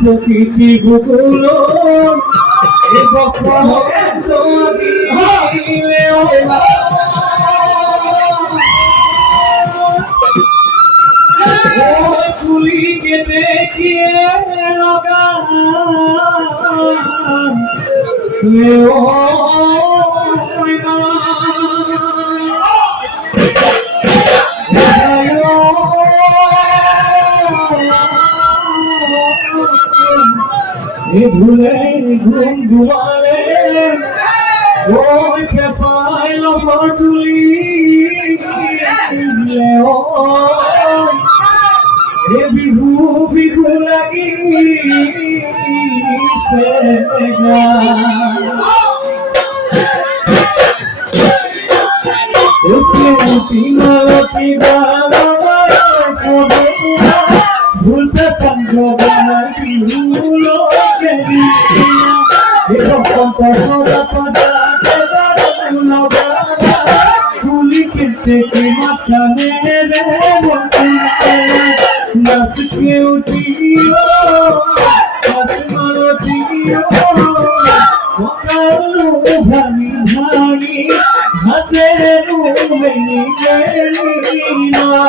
প্রকৃতি ভূগোল তুলি কেটে গিয়ে লগা ভুলে ঘুম ঘুমালে ওই খেপাইল তুলি বিহু বিহু লাগি ভুলতে তুলি কিনতে কি মাথা নেবে নাচ কে উঠিও আসমান উঠিও ভাঙি ভাঙি হাতে ভেঙে না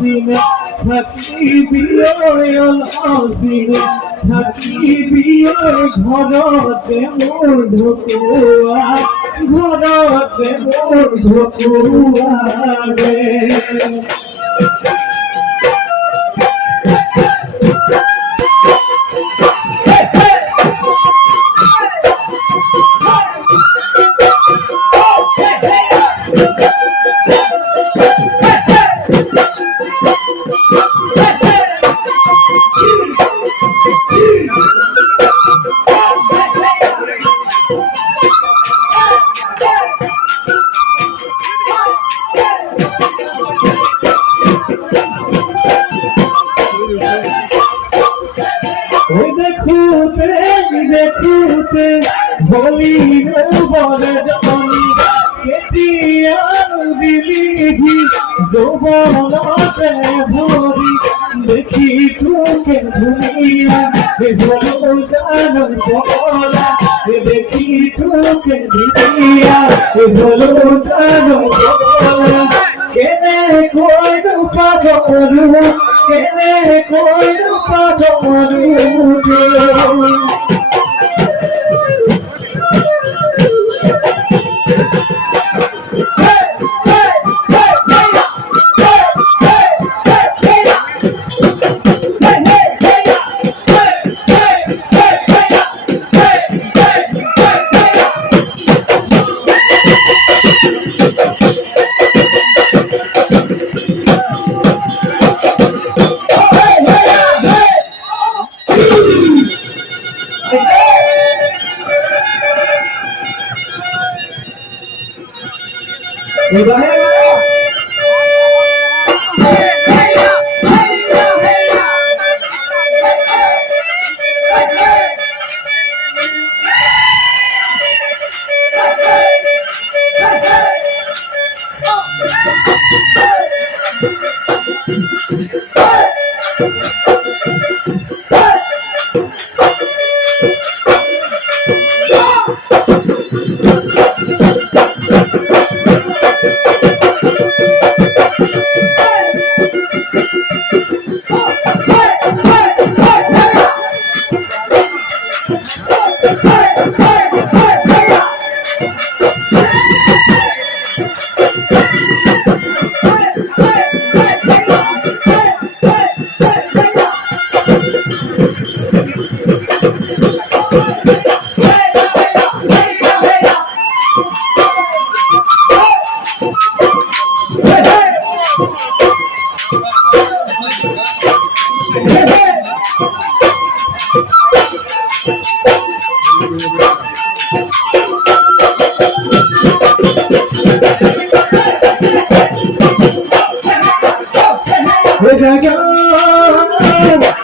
হাসিনে থাকিবি হাসিনে থাকিবি ঘৰতে মোৰ ঢকুৱা ঘৰতে মোৰ ঢকুৱা ৰে দেখুতে বলিল বরে জানি কেতিয়া দিলিহি যৌবনতে ভরি দেখি তোকে ধুনিয়া হলো জানো বলা দেখি তোকে ধুনিয়া হলো জানো বলা কেনে কইরু পাগলু কেনে কইরু Paglu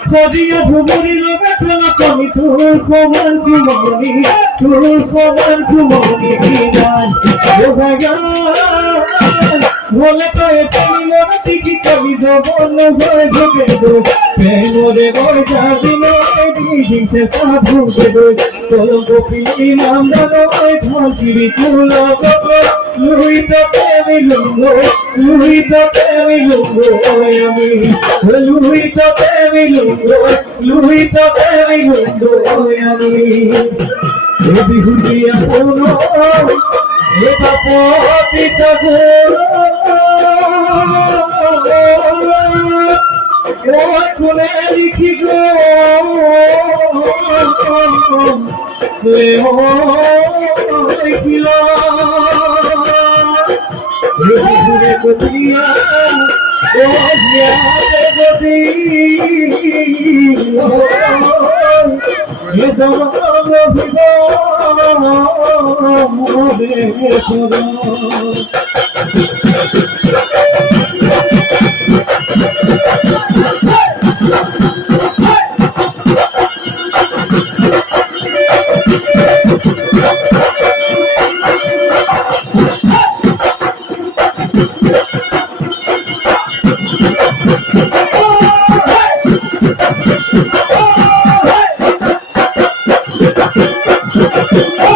Kodiya dhumuri loga kala kami tur khobar kumani kidan Bole to esani lora tiki kami do bolo hoye bhoge do Premore bor jabino edin se sadhu de do Tolo gopini namdano oi thakiri tulo gogo Lui to temi lungo oi ami Lui to temi lungo oi ami Ebi hudiya puno Eba poti saguro Oi kune likhi go Leo likhila Ebi hure kutiya Oya godi Ye zamano bhigo More khuda Oh,